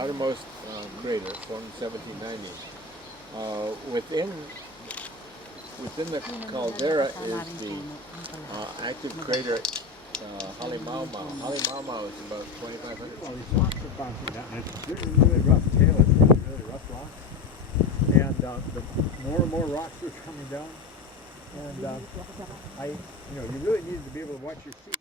outermost crater formed in 1790. Within the caldera is the active crater Halimau. Halimau is about 2,500. Well, these rocks are bouncing down, and it's really, really rough tail. It's really rough rocks. And the more and more rocks are coming down. And you really needed to be able to watch your feet.